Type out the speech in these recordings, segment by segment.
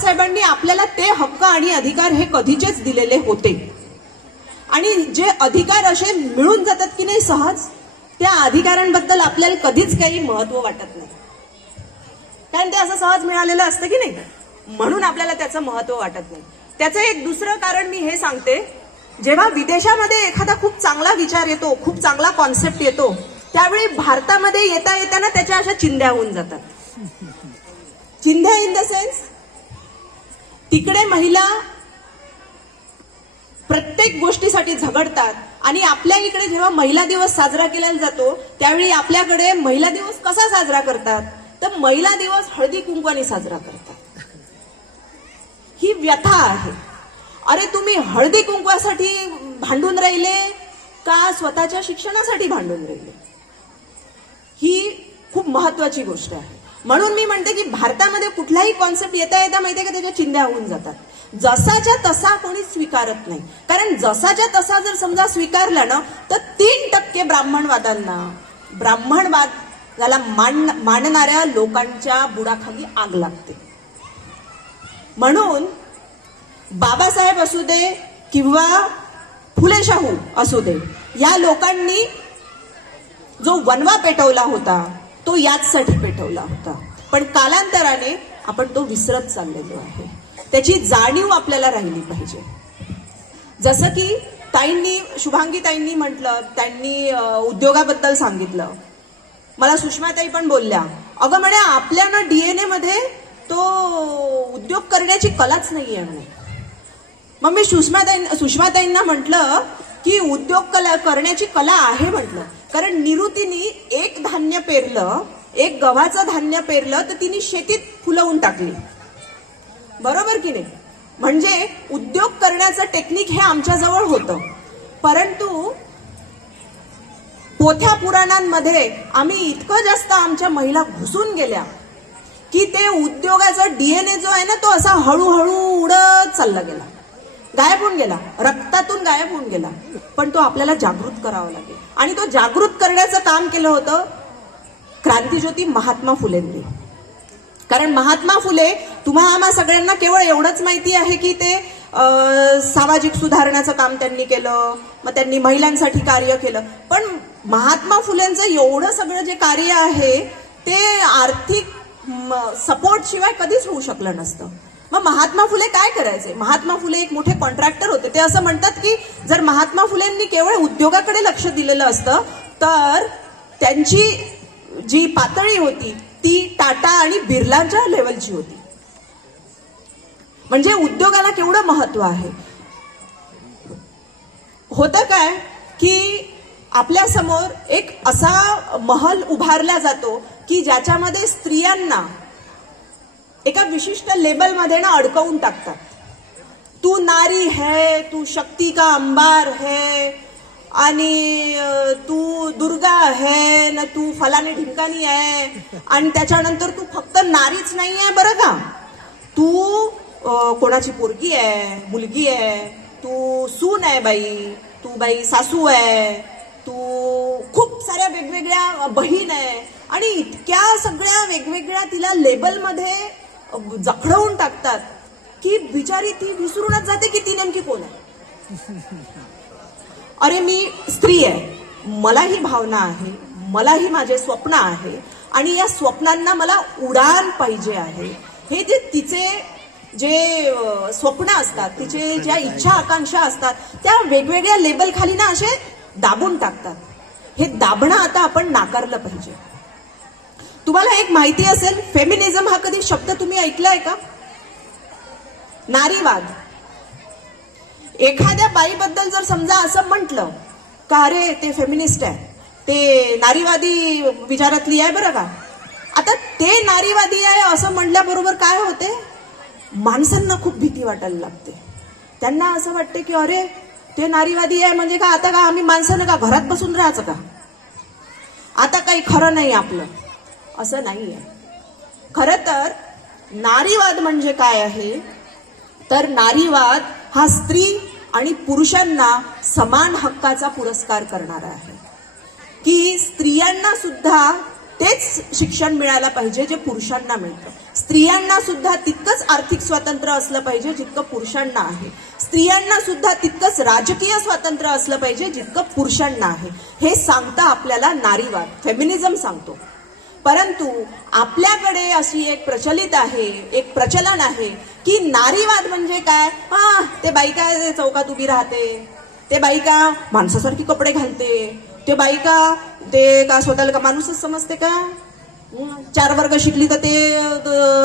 बाबासाहेबांनी आपल्याला ते हक्क आणि अधिकार हे कधीचेच दिलेले होते. आणि जे अधिकार असे मिळून जातात की नाही सहज, त्या अधिकारांबद्दल आपल्याला कधीच काही महत्व वाटत नाही, कारण ते असं सहज मिळालेलं असतं की नाही, म्हणून आपल्याला त्याचं महत्व वाटत नाही. त्याचं एक दुसरं कारण मी हे सांगते, जेव्हा विदेशामध्ये एखादा खूप चांगला विचार येतो, खूप चांगला कॉन्सेप्ट येतो, त्यावेळी भारतामध्ये येता येताना त्याच्या अशा चिंध्या होऊन जातात. चिंध्या इन द सेन्स, तिकडे महिला प्रत्येक गोष्टीसाठी झगडतात आणि आपल्या इकडे जेव्हा महिला दिवस साजरा केला जातो त्यावेळी आपल्याकडे महिला दिवस कसा साजरा करतात, तर महिला दिवस हळदी कुंकवाने साजरा करतात. ही व्यथा आहे. अरे तुम्ही हळदी कुंकवासाठी भांडून राहिले का स्वतःच्या शिक्षणासाठी भांडून राहिले, ही खूप महत्वाची गोष्ट आहे. म्हणून मी म्हणते की भारतामध्ये कुठलाही कॉन्सेप्ट येता येता माहितीये का त्याच्या चिंध्या होऊन जातात. जसाच्या तसा कोणी स्वीकारत नाही, कारण जसाच्या तसा जर समजा स्वीकारला ना तर 3% ब्राह्मणवादांना, ब्राह्मणवादाला मानणाऱ्या लोकांच्या बुडाखाली आग लागते. म्हणून बाबासाहेब असू दे किंवा फुले शाहू असू दे, या लोकांनी जो वनवा पेटवला होता तो याचसाठी पेटवला होता, पण कालांतराने आपण तो विसरत चाललेलो आहे. त्याची जाणीव आपल्याला राहिली पाहिजे. जसं की ताईंनी, शुभांगी ताईंनी म्हटलं, त्यांनी उद्योगाबद्दल सांगितलं. मला सुषमाताई पण बोलल्या, अगं म्हणे आपल्या ना डीएनए मध्ये तो उद्योग करण्याची कलाच नाहीये म्हणे. मग मी सुषमाताईंना म्हटलं की उद्योग करण्याची कला आहे म्हटलं, कारण निरुतीनी एक धान्य पेरलं, एक गव्हाचं धान्य पेरलं तर तिने शेतीत फुलवून टाकली, बरोबर की नाही. म्हणजे उद्योग करण्याचं टेक्निक हे आमच्या जवळ होतं, परंतु पोथ्या पुराणांमध्ये आम्ही इतकं जास्त आमच्या महिला घुसून गेल्या की ते उद्योगाचा डीएनए जो आहे ना तो असा हळूहळू उडत चालला गेला, गायब होऊन गेला, रक्तातून गायब होऊन गेला. पण तो आपल्याला जागृत करावा लागेल, आणि तो जागृत करण्याचं काम केलं होतं क्रांतिज्योती महात्मा फुलेंनी. कारण महात्मा फुले, तुम्हाला आम्हा सगळ्यांना केवळ एवढंच माहिती आहे की ते सामाजिक सुधारण्याचं काम त्यांनी केलं, मग त्यांनी महिलांसाठी कार्य केलं, पण महात्मा फुलेंचं एवढं सगळं जे कार्य आहे ते आर्थिक सपोर्ट शिवाय कधीच होऊ शकलं नसतं. मग महात्मा फुले काय करायचे? महात्मा फुले एक मोठे कॉन्ट्रॅक्टर होते. ते असं म्हणतात की जर महात्मा फुलेंनी केवळ उद्योगाकडे लक्ष दिलेलं असतं तर त्यांची जी पातळी होती ती टाटा आणि बिर्लांच्या लेवलची होती. म्हणजे उद्योगाला केवढं महत्व आहे. होतं काय की आपल्या समोर एक असा महल उभारला जातो की ज्याच्यामध्ये स्त्रियांना एका विशिष्ट लेबलमध्ये ना अडकवून टाकतात. तू नारी है, तू शक्ती का अंबार है, आणि तू दुर्गा है ना, तू फलानी ढिमकानी आहे, आणि त्याच्यानंतर तू फक्त नारीच नाही आहे बरं का, तू कोणाची पोरगी आहे, मुलगी आहे, तू सून आहे बाई, तू बाई सासू आहे, तू खूप साऱ्या वेगवेगळ्या बहीण आहे, आणि इतक्या सगळ्या वेगवेगळ्या तिला लेबलमध्ये जखडवून टाकतात की बिचारी ती विसरूनच जाते की ती नेमकी कोण आहे. अरे मी स्त्री आहे, मलाही भावना आहे, मलाही माझे स्वप्न आहे, आणि या स्वप्नांना मला उडान पाहिजे आहे. हे जे तिचे जे स्वप्न असतात, तिचे ज्या इच्छा आकांक्षा असतात त्या वेगवेगळ्या लेबल खाली ना असे दाबून टाकतात. हे दाबणं आता आपण नाकारलं पाहिजे. तुम्हाला एक माहिती असेल, फेमिनिझम हा कधी शब्द तुम्ही ऐकलाय का? नारीवाद. एखाद्या बाईबद्दल जर समजा असं म्हटलं का अरे ते फेमिनिस्ट आहे, ते नारीवादी विचारातली आहे बरं का, आता ते नारीवादी आहे असं म्हटल्याबरोबर काय होते, माणसांना खूप भीती वाटायला लागते. त्यांना असं वाटते की अरे ते नारीवादी आहे म्हणजे का आता का आम्ही माणसानं का घरात बसून राहायचं का, आता काही खरं नाही आपलं. असं नाहीये. खरं तर नारीवाद म्हणजे काय आहे, तर नारीवाद हा स्त्री आणि पुरुषांना समान हक्काचा पुरस्कार करणारा आहे, की स्त्रियांना सुद्धा तेच शिक्षण मिळायला पाहिजे जे पुरुषांना मिळतं. स्त्रियांना सुद्धा तितकंच आर्थिक स्वातंत्र्य असलं पाहिजे जितकं पुरुषांना आहे. स्त्रियांना सुद्धा तितकंच राजकीय स्वातंत्र्य असलं पाहिजे जितकं पुरुषांना आहे. हे सांगता आपल्याला नारीवाद, फेमिनिझम सांगतो. परंतु आपल्याकडे अशी एक प्रचलित आहे, एक प्रचलन आहे की नारीवाद म्हणजे काय, ते बायका चौकात उभी राहते, ते बायका माणसासारखी कपडे घालते, ते बायका ते का स्वतःला का माणूसच समजते का, 4 वर्ग शिकली तर ते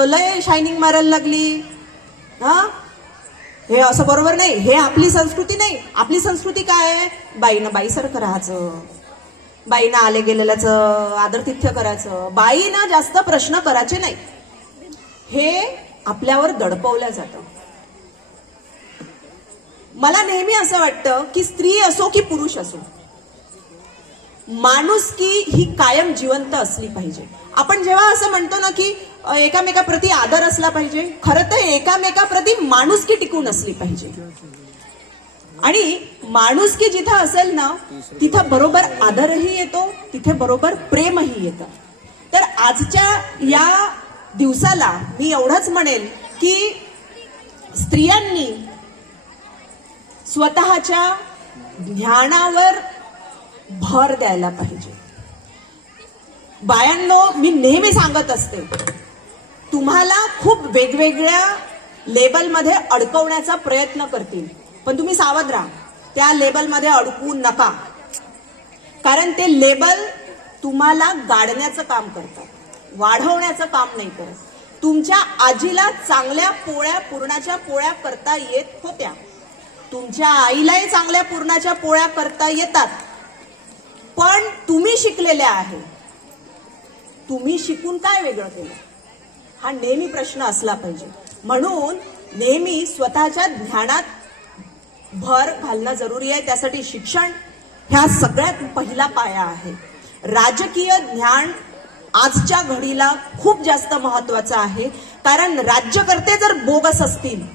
लय शायनिंग मारायला लागली. हे असं बरोबर नाही. हे आपली संस्कृती नाही. आपली संस्कृती काय आहे, बाईनं बाईसारखं राहायचं, बाईनं आले गेलेल्याचं आदरातिथ्य करायचं, बाईनं जास्त प्रश्न करायचे नाही. हे आपल्यावर दडपवलं जातं. मला नेहमी असं वाटतं की स्त्री असो की पुरुष असो, माणुसकी ही कायम जिवंत असली पाहिजे. आपण जेव्हा असं म्हणतो ना की एकामेकाप्रती आदर असला पाहिजे, खरं तर एकामेकाप्रती माणुसकी टिकून असली पाहिजे. आणि माणुसकी जिथं असेल ना तिथं बरोबर आदरही येतो, तिथे बरोबर प्रेमही येतं. तर आजच्या या दिवसाला मी एवढंच म्हणेल की स्त्रियांनी स्वतःच्या ज्ञानावर भर द्यायला पाहिजे. बायांनो, मी नेहमी सांगत असते, तुम्हाला खूप वेगवेगळ्या लेबलमध्ये अडकवण्याचा प्रयत्न करतील, पण तुम्ही सावध राहा, त्या लेबलमध्ये अडकू नका. कारण ते लेबल तुम्हाला गाडण्याचं काम करतात, वाढवण्याचं काम नाही करत. तुमच्या आजीला चांगल्या पोळ्या, पुरणाच्या पोळ्या करता येत होत्या, तुमच्या आईलाही चांगल्या पुरणाच्या पोळ्या करता येतात, पण तुम्ही शिकलेल्या आहे, तुम्ही शिकून काय वेगळं केलं, हा नेहमी प्रश्न असला पाहिजे. म्हणून नेहमी स्वतःच्या ज्ञानात भर घालणं जरुरी आहे. त्यासाठी शिक्षण ह्या सगळ्यात पहिला पाया आहे. राजकीय ज्ञान आजच्या घडीला खूप जास्त महत्वाचं आहे. कारण राज्यकर्ते जर बोगस असतील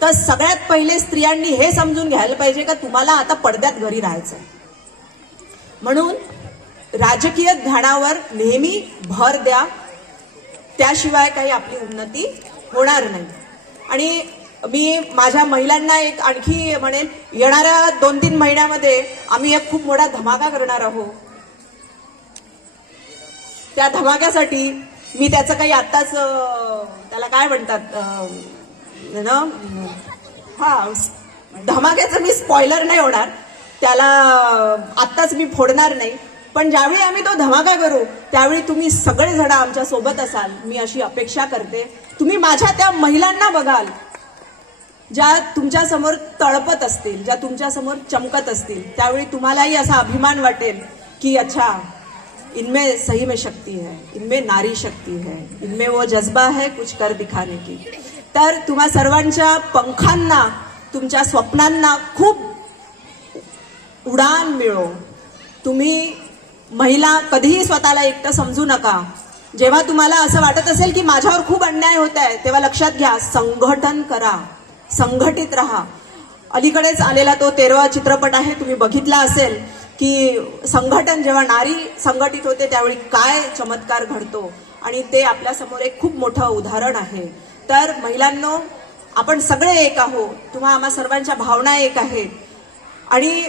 तर सगळ्यात पहिले स्त्रियांनी हे समजून घ्यायला पाहिजे का तुम्हाला आता पडद्यात घरी राहायचं. म्हणून राजकीय ज्ञानावर नेहमी भर द्या, त्याशिवाय काही आपली उन्नती होणार नाही. आणि मी माझ्या महिलांना एक आणखी म्हणेन, येणाऱ्या 2-3 महिन्यामध्ये आम्ही एक खूप मोठा धमाका करणार आहोत. त्या धमाक्यासाठी मी त्याचं काही आत्ताच त्याला काय म्हणतात ना, धमाक्याचं मी स्पॉइलर नाही होणार, त्याला आत्ताच मी फोडणार नाही. पण ज्यावेळी आम्ही तो धमाका करू त्यावेळी तुम्ही सगळेजण आमच्या सोबत असाल, मी अशी अपेक्षा करते. तुम्ही माझ्या त्या महिलांना बघाल ज्या तुमच्या समोर तळपत असतील, ज्या तुमच्या समोर चमकत असतील, त्यावेळी तुम्हालाही असा अभिमान वाटेल की अच्छा, इनमें सही में शक्ती है, इनमें नारी शक्ती है, इनमें वो जज्बा है कुछ कर दिखाने की. तर तुम्हा सर्वांच्या पंखांना, तुमच्या स्वप्नांना खूप उडान मिळो. तुम्ही महिला कधीही स्वतःला एकटं समजू नका. जेव्हा तुम्हाला असं वाटत असेल की माझ्यावर खूप अन्याय होत आहे, तेव्हा लक्षात घ्या, संघटन करा, संघटित राहा. अलीकडेच आलेला तो 13वा चित्रपट आहे, तुम्ही बघितला असेल की संघटन, जेव्हा नारी संघटित होते त्यावेळी काय चमत्कार घडतो, आणि ते आपल्या समोर एक खूप मोठं उदाहरण आहे. तर महिलांनो, आपण सगळे एक आहोत, तुम्हा आम्हा सर्वांच्या भावना एक आहेत. आणि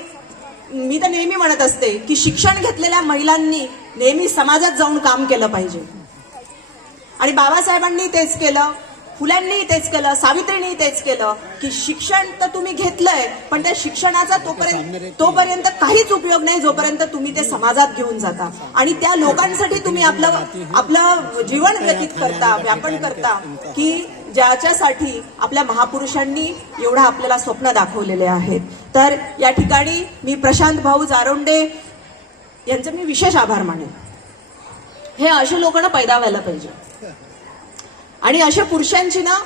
मी तर नेहमी म्हणत असते की शिक्षण घेतलेल्या महिलांनी नेहमी समाजात जाऊन काम केलं पाहिजे. आणि बाबासाहेबांनी तेच केलं, फुल्यांनी तेच केलं, सावित्रींनी तेच केलं की शिक्षण तर तुम्ही घेतलंय, पण त्या शिक्षणाचा तोपर्यंत काहीच उपयोग नाही जोपर्यंत तुम्ही ते समाजात घेऊन जाता आणि त्या लोकांसाठी तुम्ही आपलं जीवन व्यतीत करता, व्यापन करता, की ज्याच्यासाठी आपल्या महापुरुषांनी एवढं आपल्याला स्वप्न दाखवलेले आहेत. तर या ठिकाणी मी प्रशांत भाऊ जारोंडे यांचं मी विशेष आभार मानेन. हे असे लोकांना पैदा व्हायला पाहिजे आणि अशा पुरुषांची ना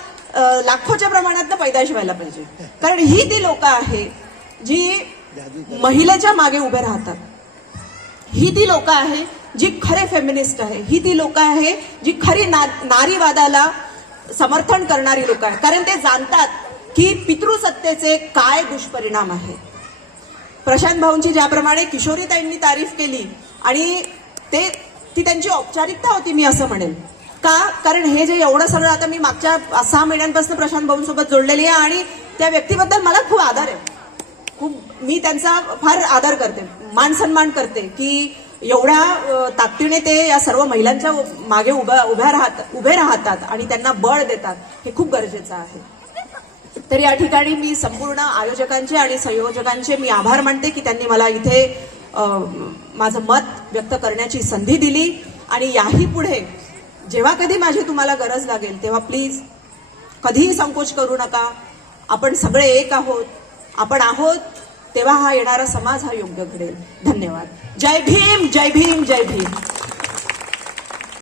लाखोच्या प्रमाणात पैदाश व्हायला पाहिजे. कारण ही ती लोक आहे जी महिलेच्या मागे उभे राहतात, ही ती लोक आहे जी खरे फेमिनिस्ट आहे, ही ती लोक आहे जी खरी नारीवादाला समर्थन करणारी लोक आहेत. कारण ते जाणतात की पितृसत्तेचे काय दुष्परिणाम आहेत. प्रशांत भाऊंची ज्याप्रमाणे किशोरीताईंनी तारीफ केली आणि ती त्यांची औपचारिकता होती, मी असं म्हणेन. का? कारण हे जे एवढं सगळं आता मी मागच्या 6 महिन्यांपासून प्रशांत भाऊंसोबत जोडलेली आहे आणि त्या व्यक्तीबद्दल मला खूप आदर आहे. खूप मी त्यांचा फार आदर करते, मान सन्मान करते की एवढ्या ताकदीने ते या सर्व महिलांच्या मागे उभे राहतात आणि त्यांना बळ देतात. हे खूप गरजेचं आहे. तर या ठिकाणी मी संपूर्ण आयोजकांचे आणि संयोजकांचे मी आभार मानते की त्यांनी मला इथे माझं मत व्यक्त करण्याची संधी दिली. आणि याही पुढे जेव्हा कधी माझी तुम्हाला गरज लागेल तेव्हा प्लीज कधीही संकोच करू नका. आपण सगळे एक आहोत. आपण आहोत तेव्हा हा येणारा समाज हा योग्य घडेल. धन्यवाद. जय भीम, जय भीम, जय भीम.